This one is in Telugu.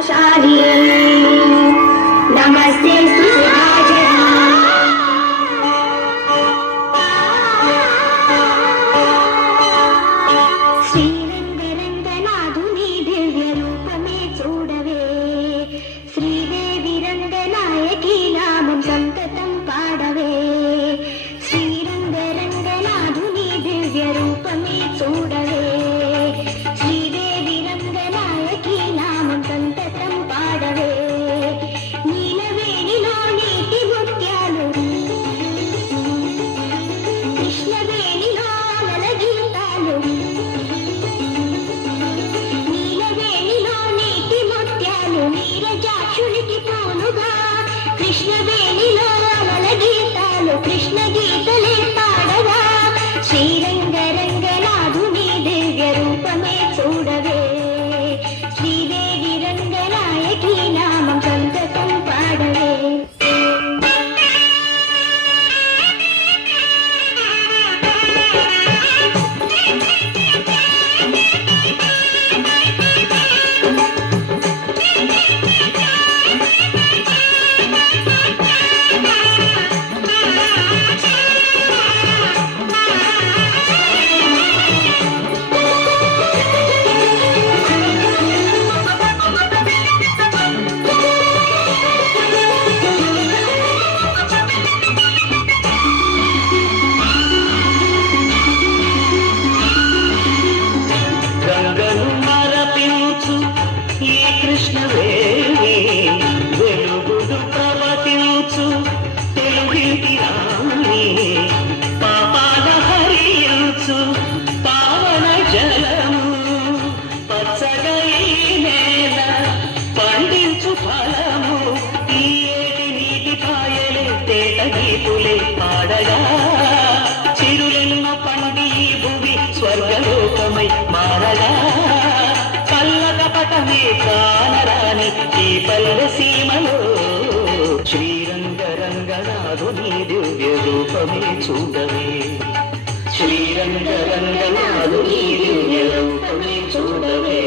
पद्मशाली नमस्ते श्रीरंगरंगनाथुनी दिव्य रूप में चूडवे श्रीदेवी रंगनायकी नामं संततं पाडवे श्रीरंगरंगनाथुनी दिव्य रूप में चूडवे कृष्ण गीतले पाडवा श्रीरंगरंगनाथुनी दिव्य रूप में चूडवे श्रीदेवी रंगनायकी नामं संततं पाडवे కృష్ణవేణి వెలుగులు ప్రవహించు తెలుగింటి రాణి పాపాల హరించు పావన జలము పచ్చగా ఈ నేల పండించు ఫలము ఈ ఏటి నీటి పాయలే తేట గీతులే పాడగా చిరులెన్న పండి ఈ భూమి స్వర్గలోకమై మారగా పటమే కానరాని ఈ పల్లె సీమలో శ్రీరంగరంగనాథుని దివ్య రూపమే చూడవే శ్రీరంగరంగనాథుని దివ్య రూపమే చూడవే